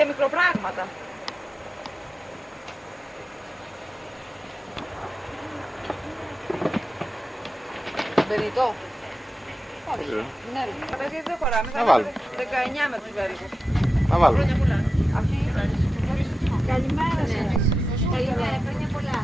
και μικροπράγματα. Μπενιτό. Όχι. Ναι, παιδιά δεν χωράμε. Θα βάλουμε 19 με τους Βέλγους. Να βάλουμε. Καλημέρα σας. Καλημέρα, χρόνια πολλά.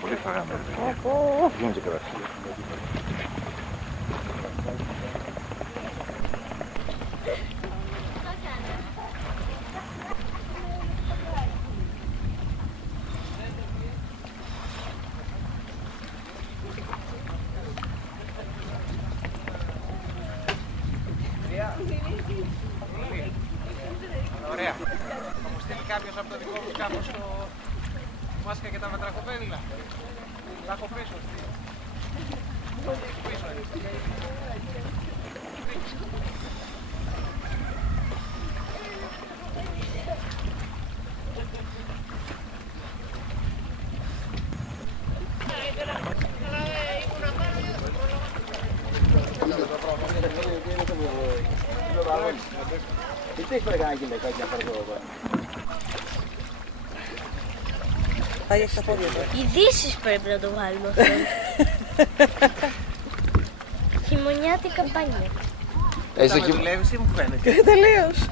Πολύ φαγάμε. Βγαίνουν και κρασί. Ωραία. Θα μου στείλει κάποιος από το δικό μου σκάφος το μάσκα και τα μετρακοπέδιλα. Τα έχω πίσω. Πίσω είναι. Ειδήσεις πρέπει να το βάλουμε αυτό. Χειμωνιάτικα καμπάνια. Θα με δουλεύεις ή μου φαίνεται? Τελείως.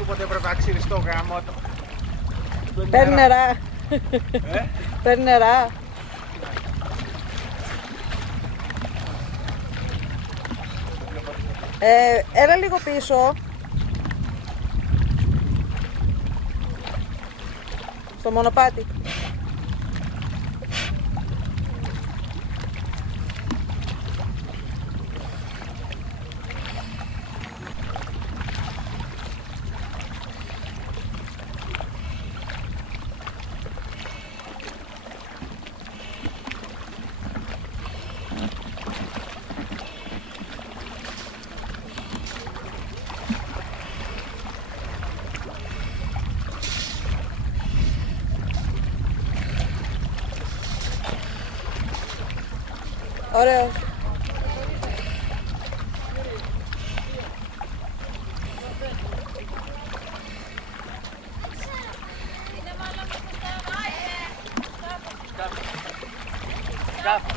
Οπότε έπρεπε να ξυριστώ γάμο το. Παίρνει νερά. Παίρνει νερά. Έλα λίγο πίσω. Στο μονοπάτι. Ωραίος. σκάφο.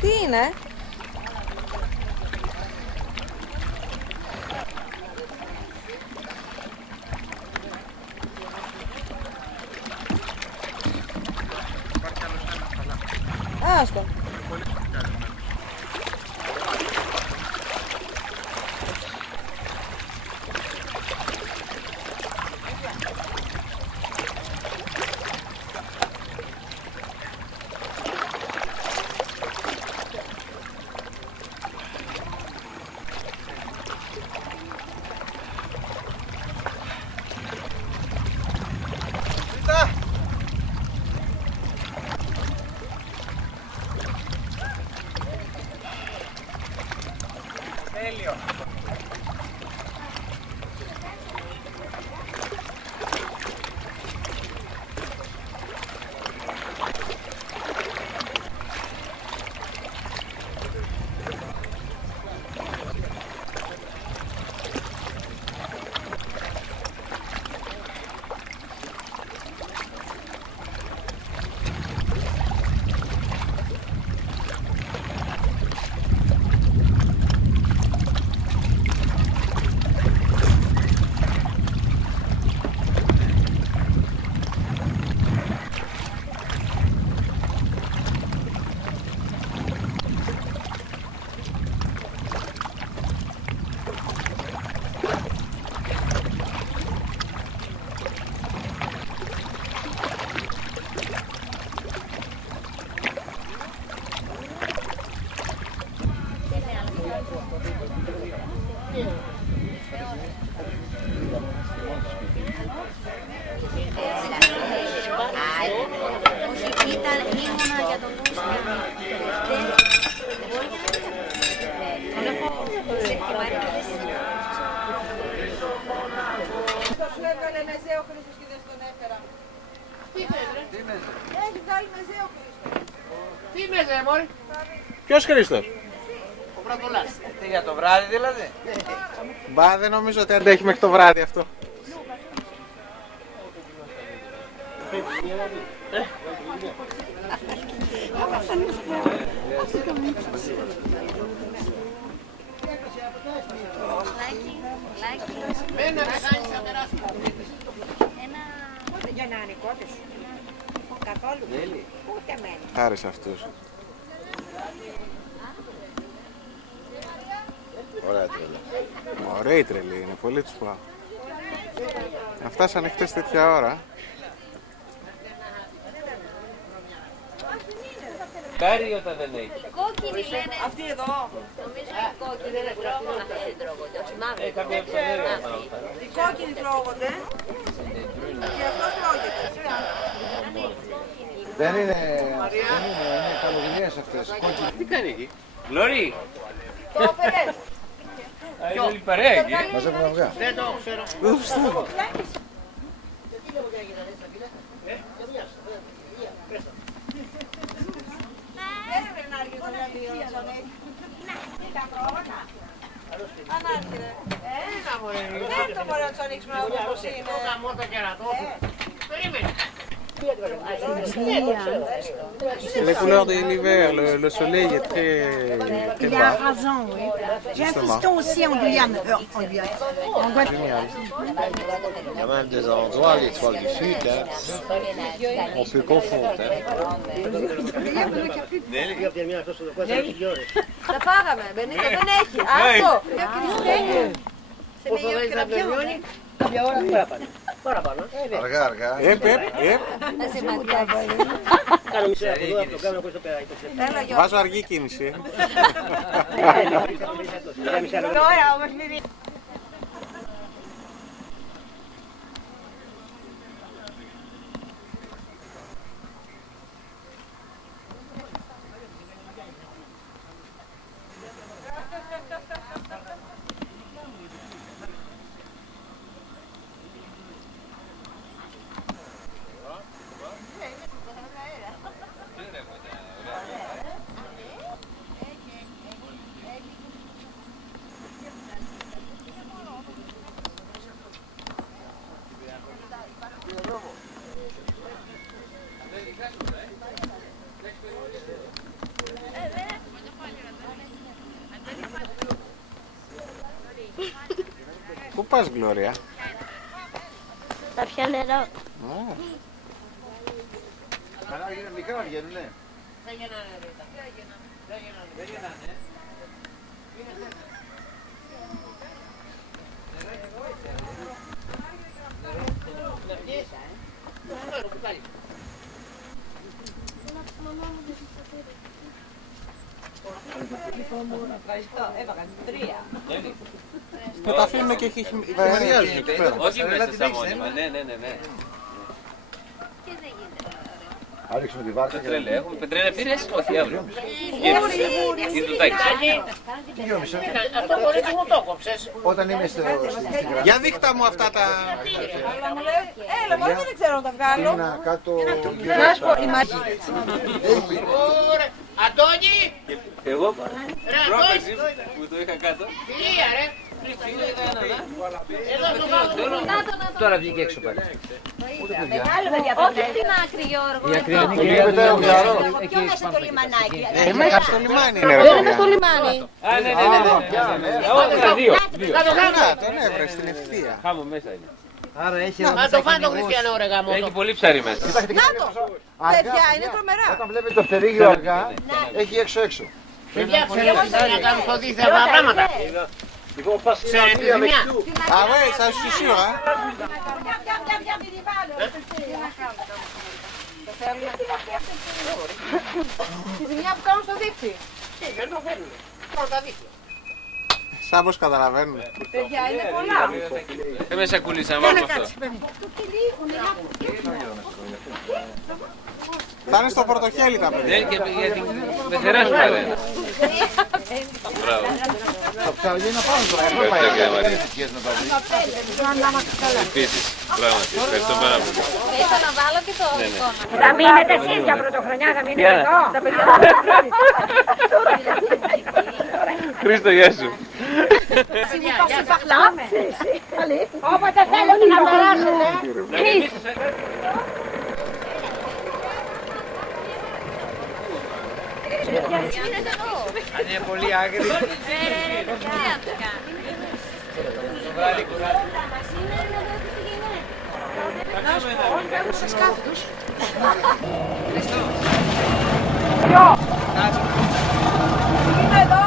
Τι είναι? Άστο. Τέλειο. Τι μέζε, μωρή. Ποιος Χρήστος? Ο Βραδουλάς. Τι για το βράδυ δηλαδή? Μπα, δεν νομίζω ότι αντέχει μέχρι το βράδυ αυτό. Μένει να κάνεις να περάσει. Για να ανηκότες. Καθόλου. Ούτε μένει. Χάρη σε αυτούς. Ωραία τρελή. Ωραία η τρελή είναι, πολύ τους πάω. Να φτάσανε χτες τέτοια ώρα. Κάρι όταν δεν έχει. Κόκκινη λένε. Αυτή εδώ. Νομίζω οι κόκκινοι τρώγονται. Αυτή δεν τρώγονται. Όχι μαύρη. Κάποια ψωνέρια. Οι κόκκινοι τρώγονται. Και αυτός τρώγεται. Δεν είναι καλογιλιές αυτές. Τι κάνει εκεί? Γλωρί. Το έφερες. Είναι όλη παρέα εκεί. Μαζεύουν αυγά. Δεν το ξέρω. Δεν το μπορεί να τους ανοίξουμε από πώς είναι. Το γαμώ το κερατό σου. Περίμενε. Les couleurs de l'hiver, le soleil est très Il a bas. raison, oui. J'ai un Justement. fiston aussi en Guyane. En Guadeloupe. Génial. Il y a même des endroits, l'étoile du Sud, hein, on peut confondre. Hein. Τα φάγαμε, Μπενίτο, δεν έχει. Άστο. Αργά, αργά. Βάζω αργή κίνηση. Πού πας, Γκλώρια? Θα πιω νερό. Καλά, είναι μικρά βγαίνουνε. Με τα αφήνουν και έχει Βαριάζουν εκεί πέρα. Όχι μέσα στα μόνιμα, ναι. Θα ρίξουμε τη βάρκα και Πετρέλαιο έχουμε. Πετρέλαιο πήρες? Όχι, αύριο. Είναι το τάκι. τι γιόμισα. Αυτό μπορεί να μου το κόψες. Όταν είμαι στην γραμμή, Για δείχτα μου αυτά τα... Έλα, μόνο δεν ξέρω να τα βγάλω. ήμουνα κάτω Ωραία. Αντώνη! Εγώ Ρε πρόπερση Αντώνη! που το είχα κάτω. Φιλία ρε! Εδώ το βάλω. Τώρα βγήκε έξω πάλι. Όχι στην άκρη, Γιώργο. Η ακραία είναι Εκεί μετά ο Γιαρός. Πιο μέσα στο λιμανάκι. Μέσα στο λιμάνι είναι, ρε Δεν είμαι στο παιδιά. λιμάνι. Α, ναι. Δύο. Να, τον έβρε στην ευθεία. Χάμω μέσα είναι. Άρα έχει Να το φάνε το Χριστιανό ρε γάμο. Έχει πολύ ψάρι μέσα. Να το. Παιδιά, είναι τρομερά. Όταν βλέπετε το φτερίγιο αργά, έχει έξω-έξω. Παιδιά, ξέρετε να κάνουν στο δίθεμα πράγματα. Λοιπόν, πας Ξέρετε τη ζημιά. Ah ouais, ça je suis sûr, hein. Τη ζημιά που κάνουν στο δίκτυο. Δεν το φέρνουν. Τώρα τα δίχτυα. Σαν πως καταλαβαίνουν. Παιδιά, είναι πολλά. Δεν με σακούλησα να βάλω αυτό. Θα είναι στο πορτοχέλι τα παιδιά. Δεν και για την πεθερά σου παρένα. Μπράβο. τα ψάρια είναι πάνω τώρα. Ευχαριστώ κύριε Μαρία. Ευχαριστώ να τα βρει. Επίσης, πράγματι, ευχαριστώ πάρα πολύ. Ήθελα να βάλω και το εικόνα. Θα μείνετε εσείς για πρωτοχρονιά, θα μείνετε εδώ. Χρήστο, γεια σου. Όποτε θέλετε να περάσετε. Αν είναι πολύ άγρι. Είναι εδώ.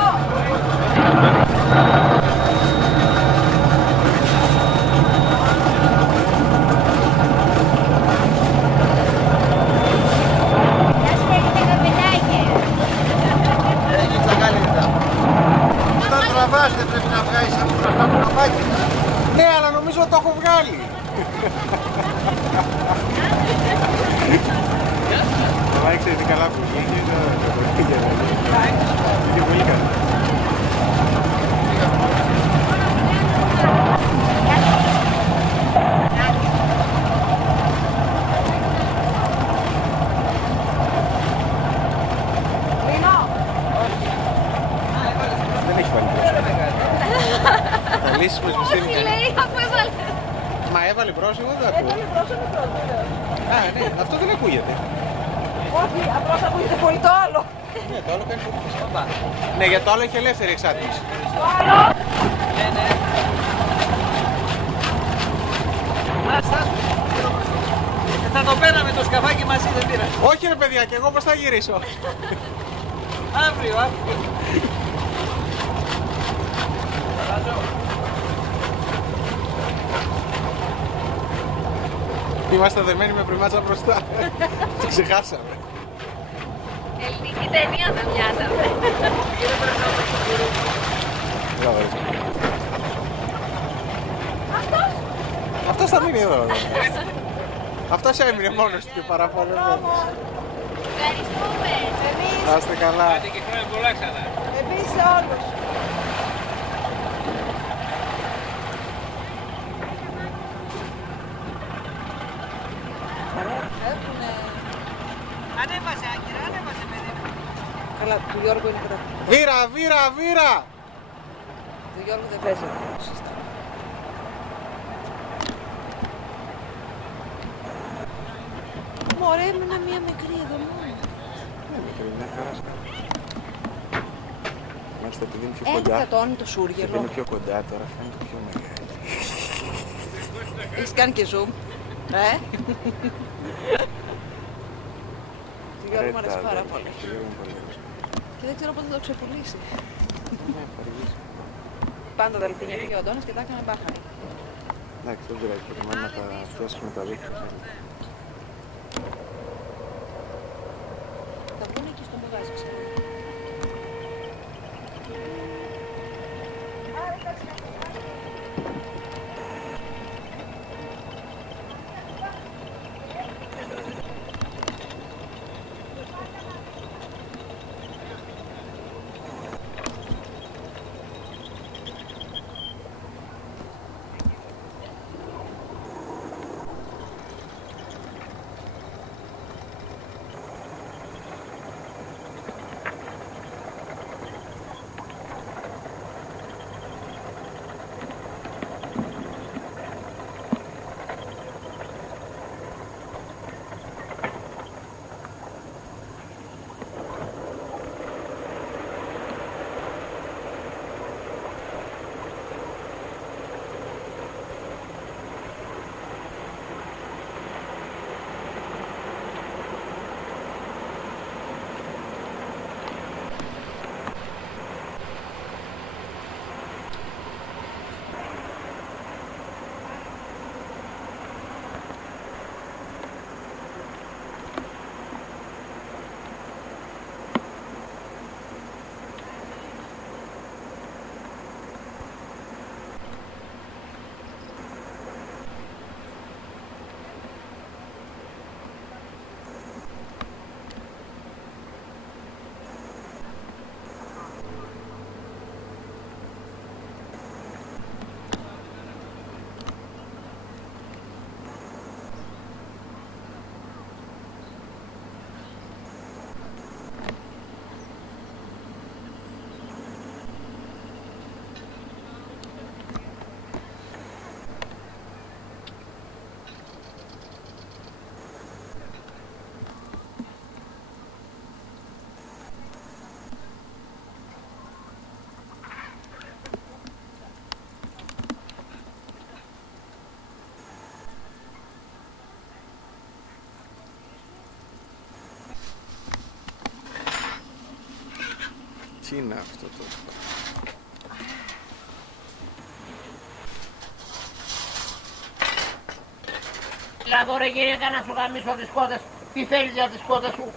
Έχει τσακάλιντα. Όταν τραβάς δεν πρέπει να βγάλεις από μπροστά το καπάκι. Ναι, αλλά νομίζω το έχω βγάλει. Αλλά ξέρετε καλά που βγήκε. Είναι πολύ καλά. Δεν έχει βάλει πρόσωπο. Θα λύσεις πως μου στείλει. Λέει, αφού έβαλε. Μα έβαλε πρόσημο, δεν ακούω. Έβαλε πρόσημο πρώτο, βεβαίως. Α, ναι, αυτό δεν ακούγεται. Όχι, απλώς ακούγεται πολύ το άλλο. Ναι, το άλλο κάνει πολύ σαμπά. Ναι, για το άλλο έχει ελεύθερη εξάρτηση. Το άλλο. Ναι. Θα το πέραμε το σκαφάκι μαζί, δεν πήρα. Όχι ρε παιδιά, και εγώ πώς θα γυρίσω. Αύριο. Είμαστε δεμένοι με πριμάτσα μπροστά. Το ξεχάσαμε. Ελληνική ταινία θα μοιάζαμε. Αυτός θα μείνει εδώ. Αυτός έμεινε μόνος του και παραπάνω. Ευχαριστούμε. Να είστε καλά. Άντε και χρόνια πολλά ξανά. Εμείς σε όλους. Ανέβασε, Άκυρα, ανέβασε, παιδί. Καλά, του Γιώργου είναι κατά. Βήρα! Του Γιώργου δεν παίζει. Σωστά. Μωρέ, έμεινα μία μικρή εδώ μόνο. Μάλιστα επειδή είναι πιο κοντά. Κατώνει το Επειδή σούργελο. είναι πιο κοντά τώρα φαίνεται πιο μεγάλη. Έχεις κάνει και zoom. Του Γιώργου μου αρέσει πάρα πολύ. Και δεν ξέρω πότε θα το ξεπουλήσει. Πάντα τα λεπτινιά πήγε ο Αντώνης και τα έκανα μπάχανη. Εντάξει, δεν πειράζει, προτιμάμε να τα φτιάσουμε τα δίχτυα. Θα βγουν εκεί στον μπογάζι, ξέρω. Τι είναι αυτό το... Λάδω ρε γυναίκα να σου γαμίσω τις κότες. Τι θέλεις για τις κότες σου.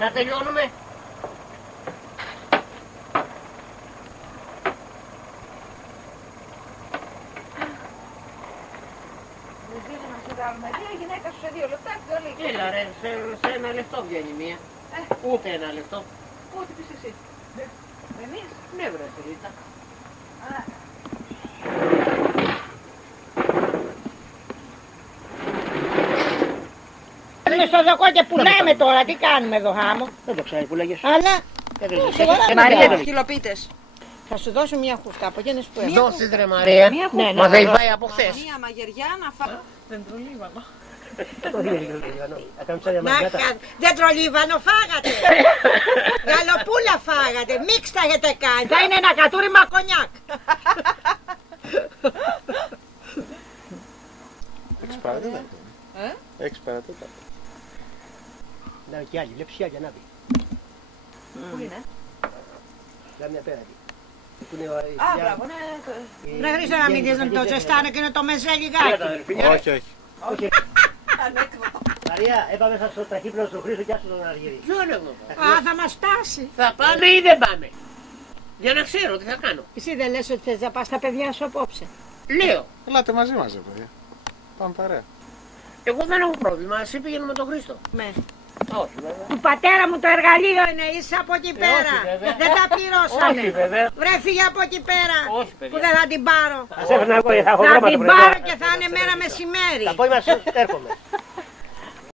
Να τελειώνουμε. Τι γυναίκα σου σε 2 λεπτά και όλοι. Έλα ρε, σε ένα λεπτό βγαίνει μία. Ούτε ένα λεπτό. Ό,τι πεις εσύ. Εμείς. Ναι βρε Σιλίτσα. Είμαι στο δοκό και πουλάμε τώρα, τι κάνουμε εδώ χάμο. Δεν το ξέρει που λέγες. Αλλά, Μαρία, χιλοπίτες. Θα σου δώσω μια χούφτα από εκείνες που έχω. Δώσεις ρε Μαρία. Ναι, Μα δεν πάει από χθες. Μία μαγειριά να φάω. Δεν τρολίβανο φάγατε. Γαλοπούλα φάγατε. Μίξτα έχετε κάνει. Θα είναι ένα κατούριμα κονιάκ. Έξι παρατέταρτο. Έξι παρατέταρτο. Να και άλλη, βλέπεις και άλλη ανάβει. Πού είναι? Κάμια πέραντη. Α, μπράβο, ναι. Ρε Χρήστο να μην δεις να το ζεστάνε και να το μεζέ λιγάκι. Όχι, όχι. Ανέκδοτο. Μαρία, έπαμε στο ταχύπλο στον Χρήστο και άσου τον Αργύρι. Ποιον εγώ. Α, θα μας φτάσει. Θα πάμε ή δεν πάμε. Για να ξέρω τι θα κάνω. Εσύ δεν λες ότι θες να πας στα παιδιά σου απόψε. Λέω. Ελάτε μαζί μας, ρε παιδιά. Πάμε παρέα. Εγώ δεν έχω πρόβλημα. Εσύ πήγαινε με τον Χρήστο. Ναι. Όχι βέβαια. Του πατέρα μου το εργαλείο είναι, είσαι από εκεί πέρα. όχι, βέβαια. Δεν τα πληρώσανε. Όχι, βέβαια. Βρε φύγε από εκεί πέρα. Όχι, παιδιά. Που δεν θα την πάρω. Ας έφερνα εγώ, θα έχω Θα γράμματα την πρέπει να- πάρω και θα είναι μέρα μεσημέρι. Τα απόγευμα έρχομαι.